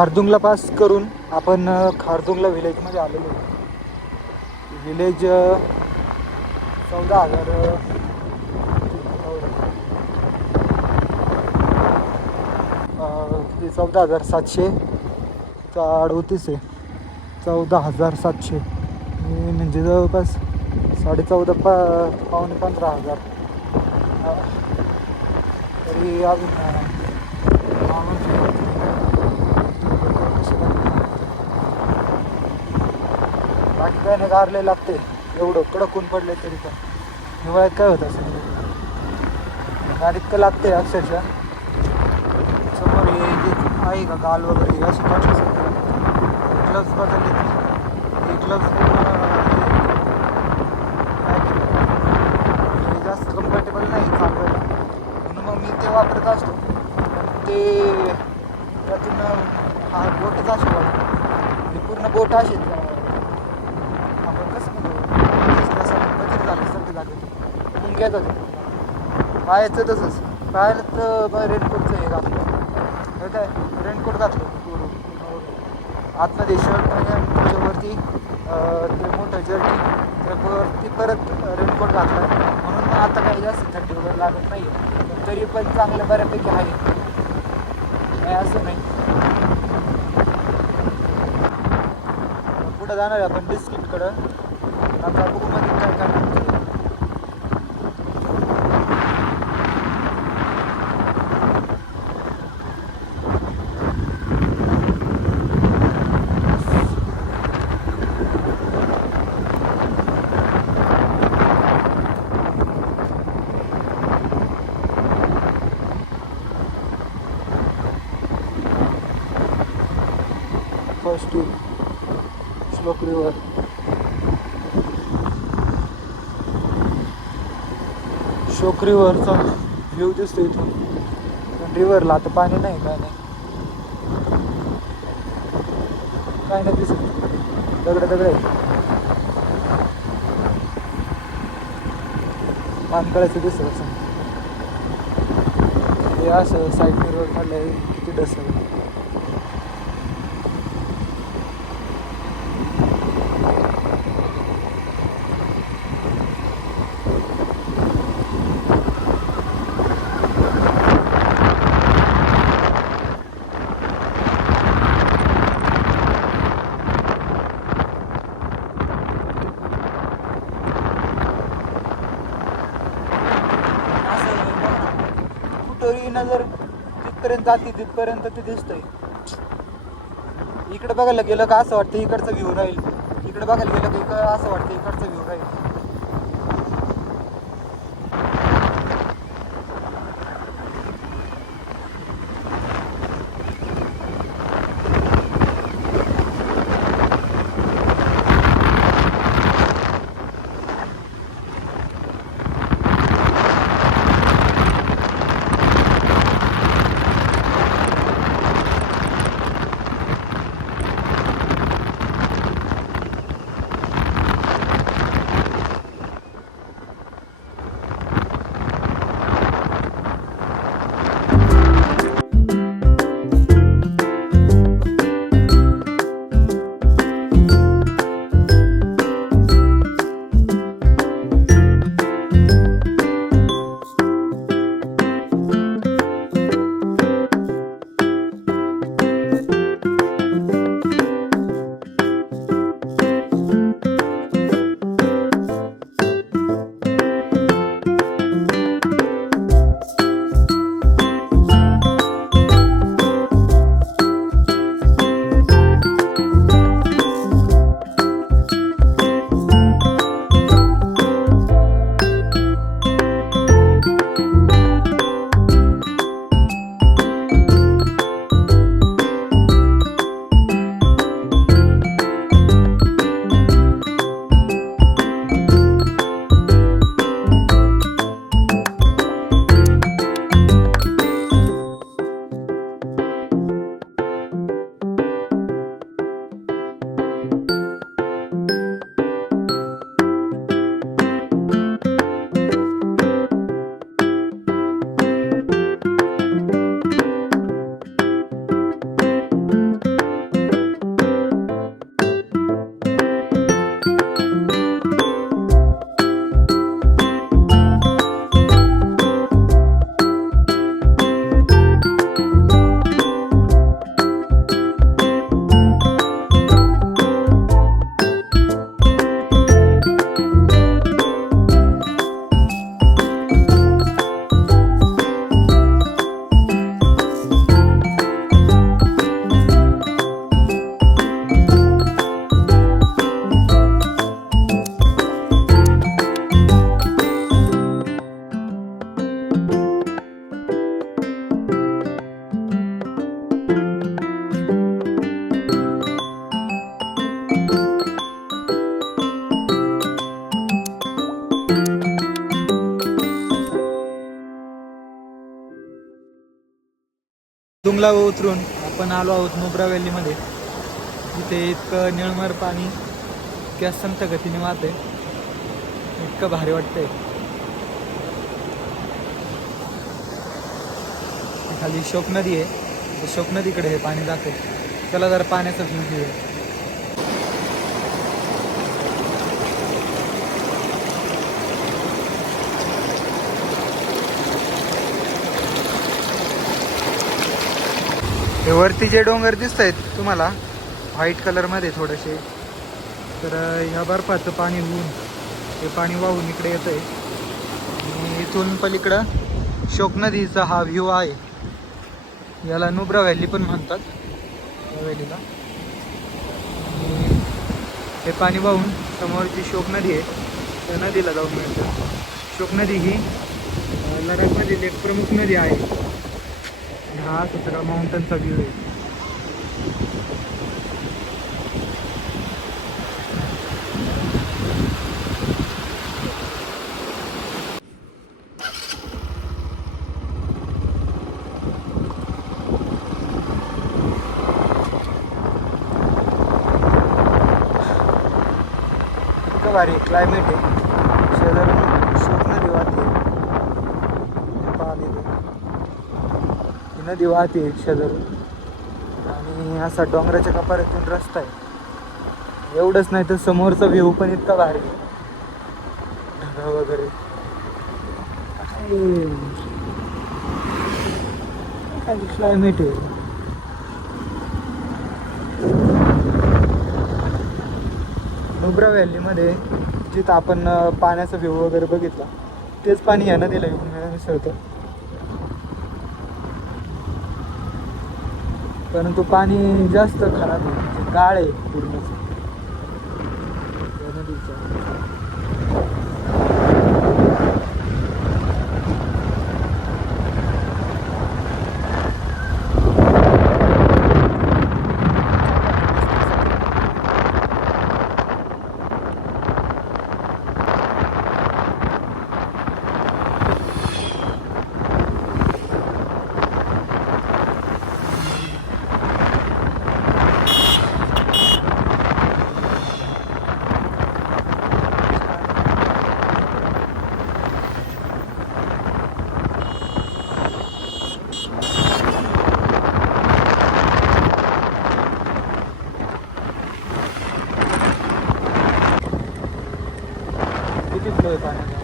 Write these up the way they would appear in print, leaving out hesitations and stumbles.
Khardungla pass करून आपण खारदुंगला व्हिलेजमध्ये आलेलो आहे. व्हिलेज 14,000 किती 14,738 आहे. 14,700 म्हणजे जवळपास 14.5 पावणे 15,000. तरी अजून बाकी काय नाही, गारले लागते एवढं कडक ऊन पडले तरी पण. हिवाळ्यात काय होत असं गार इतकं लागते अक्षरशः. समोर हे जे आहे का गाल वगैरे अशी काढली सगळं ग्लव्स बदलले ते ग्लव्स जास्त कम्फर्टेबल नाही चालवायला, म्हणून मग मी ते वापरत असतो. ते त्यातून हा बोटच अशी म्हणजे पूर्ण बोट अशी आपण कसं म्हणतो बदल झालं सर्दी लागेल मुंग्यात होते. पायाचं तसंच पायाला तर रेनकोटचं हे घातलं काय रेनकोट घातलं आतमध्ये शर्ट म्हणजे त्याच्यावरती ते मोठं जर्किन त्यावरती परत रेनकोट घातला, म्हणून मग आता काही जास्त थंडी वगैरे लागत नाही. तरी पण चांगलं बऱ्यापैकी आहे, काय असं नाही. पुढं जाणार आहे आपण बिस्किटकडं. आता बघू मध्ये काय काय फर्स्ट श्लोक रिव्हर. शोक रिव्हरचा व्ह्यू दिसतो इथून, पण रिव्हरला आता पाणी नाही, काय नाही काय नाही दिसत. दगड आहे, मानकळाचं दिसत असं. हे असं साईड मिरवर काढलंय किती डसं. नजर तिथपर्यंत जाते तिथपर्यंत ते दिसतंय. इकडे बघायला गेलं का असं वाटतं इकडचं व्ह्यू राहील, इकडे बघायला गेलं की असं वाटतं इकडचं व्ह्यू राहील. डुंगला उतरून आपण आलो आहोत नुब्रा व्हॅलीमध्ये. इथे इतकं निळमर पाणी इतक्या संत गतीने वाहते, इतकं भारी वाटतंय. खाली शोक नदी आहे, शोक नदीकडे हे पाणी जाते. चला जरा पाण्याचा व्ह्यू घेऊया. हे वरती जे डोंगर दिसत आहेत तुम्हाला व्हाईट कलरमध्ये थोडेसे, तर ह्या बर्फाचं पाणी होऊन हे पाणी वाहून इकडे येतं आहे. आणि इथून पलीकडं शोक नदीचा हा व्ह्यू आहे. याला नुब्रा व्हॅली पण म्हणतात, या व्हॅलीला. हे पाणी वाहून समोर जी शोक नदी आहे त्या नदीला जाऊन मिळतं. शोक नदी ही लडाखमधील एक प्रमुख नदी आहे. हा सगळा माउंटनचा व्ह्यू आहे. इतकं भारी क्लायमेट आहे. शेजारून शोक नदी वाहते, नदी वाहते शेजारून. आणि असा डोंगराच्या कपारीतून रस्ता आहे. एवढंच नाही तर समोरचा व्ह्यू पण इतका भारी, ढग वगैरे. क्लायमेट आहे. नुब्रा व्हॅलीमध्ये जिथं आपण पाण्याचा व्ह्यू वगैरे बघितला तेच पाणी ह्या नदीला येऊन मिसळतं. परंतु पाणी जास्त खराब आहे, गाळ आहे पूर्ण नदीचं. किती फ्लो आहे पाण्याचा.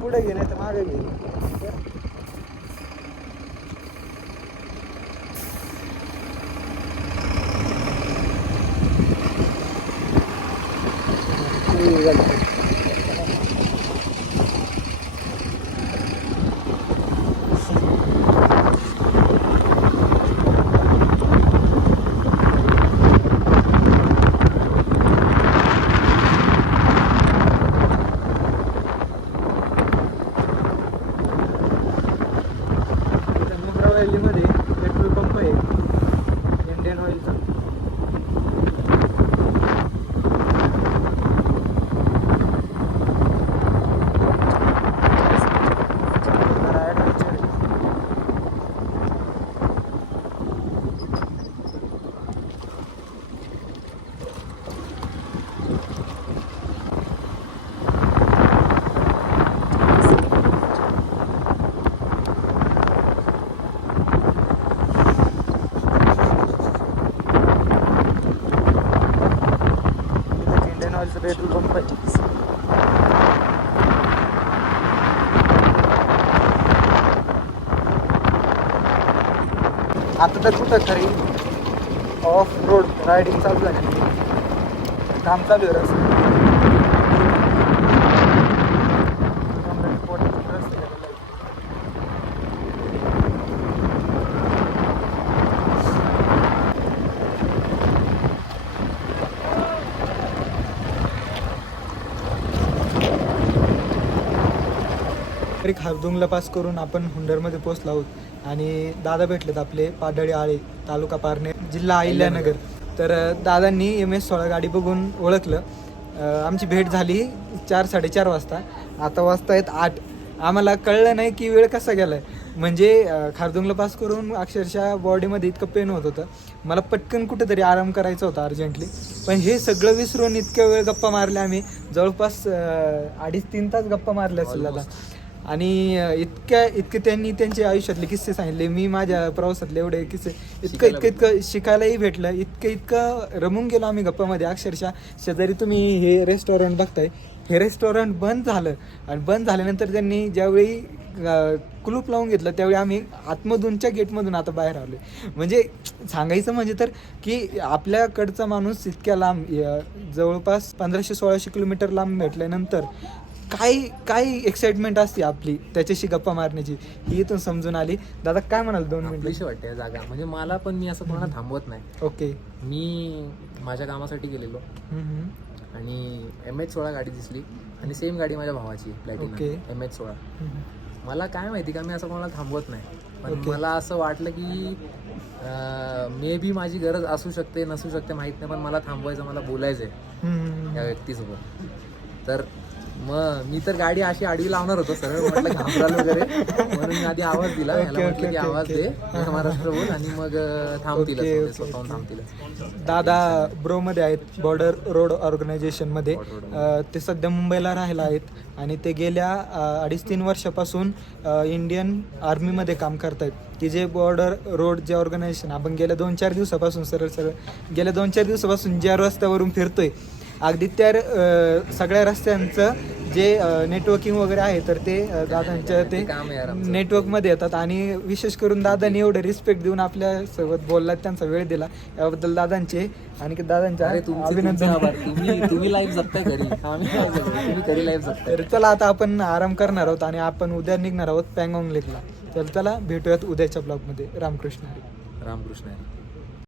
पुढे घे नाही तर मागे घे. व्हॅलीमध्ये पेट्रोल पंप आहे इंडियन ऑइलचा. पेट्रोल पंप आहे. आता तर कुठं खरी ऑफ रोड रायडिंग चालू झाली, काम चालू आहे रस्ते. खारदुंगला पास करून आपण हुंडरमध्ये पोहोचलो आहोत. आणि दादा भेटलेत आपले, पाडळी आळे, तालुका पारनेर, जिल्हा अहिल्यानगर. तर दादांनी MS-16 गाडी बघून ओळखलं. आमची भेट झाली 4-4:30 वाजता. आता वाजता आहेत 8. आम्हाला कळलं नाही की वेळ कसा गेला आहे. म्हणजे खारदुंगला पास करून अक्षरशः बॉडीमध्ये इतकं पेन होत होतं. मला पटकन कुठेतरी आराम करायचा होता अर्जंटली. पण हे सगळं विसरून इतक्या वेळ गप्पा मारल्या आम्ही. जवळपास 2.5-3 तास गप्पा मारल्या असेल दादा. आणि इतके त्यांनी त्यांच्या आयुष्यातले किस्से सांगितले. मी माझ्या प्रवासातले एवढे किस्से इतकं शिकायलाही भेटलं. इतकं रमून गेलो आम्ही गप्पामध्ये. अक्षरशः शेजारी तुम्ही हे रेस्टॉरंट बघताय, हे रेस्टॉरंट बंद झालं. आणि बंद झाल्यानंतर त्यांनी ज्यावेळी कुलूप लावून घेतलं त्यावेळी आम्ही आतमधूनच्या गेटमधून आता बाहेर आलो. म्हणजे सांगायचं म्हणजे तर की आपल्याकडचा माणूस इतक्या लांब जवळपास 1500-1600 किलोमीटर लांब भेटल्यानंतर काय एक्साइटमेंट असते आपली त्याच्याशी गप्पा मारण्याची, ही इथून समजून आली. दादा काय म्हणाल 2 मिनिटं? वाटते जागा म्हणजे मला पण मी असं कोणाला थांबवत नाही. ओके. मी माझ्या कामासाठी गेलेलो आणि MS-16 गाडी दिसली आणि सेम गाडी माझ्या भावाची प्लॅटिना MS-16. मला काय माहिती का मी असं कोणाला थांबवत नाही. पण मला असं वाटलं की मे बी माझी गरज असू शकते नसू शकते माहीत नाही, पण मला थांबवायचं, मला बोलायचं आहे त्या व्यक्तीसोबत. तर मग मी तर गाडी अशी आडवी लावणार होतो सरळ, म्हटलं घाबराल वगैरे म्हणून मी आधी आवाज दिला. ह्याला म्हटलं की आवाज दे महाराष्ट्र बोल आणि मग थांबतील, स्वतःहून थांबतील. दादा ब्रोमध्ये आहेत, बॉर्डर रोड ऑर्गनायझेशनमध्ये. ते सध्या मुंबईला राहायला आहेत आणि ते गेल्या 2.5-3 वर्षापासून इंडियन आर्मीमध्ये काम करत आहेत. की जे बॉर्डर रोड जे ऑर्गनायझेशन आपण गेल्या 2-4 दिवसापासून गेल्या 2-4 दिवसापासून ज्या रस्त्यावरून फिरतोय, अगदी त्या सगळ्या रस्त्यांचं जे नेटवर्किंग वगैरे आहे तर ते दादांच्या ते नेटवर्कमध्ये येतात. आणि विशेष करून दादांनी एवढं रिस्पेक्ट देऊन आपल्यासोबत बोलला, त्यांचा वेळ दिला, याबद्दल दादांचे आणि दादांच्या अभिनंदन. तुम्ही लाईफ जगताय घरी, तुम्ही घरी लाईफ जगताय. तर चला आता आपण आराम करणार आहोत आणि आपण उद्या निघणार आहोत पँगॉंग लेकला. तर चला भेटूयात उद्याच्या ब्लॉगमध्ये. रामकृष्ण हरी. रामकृष्ण हरी.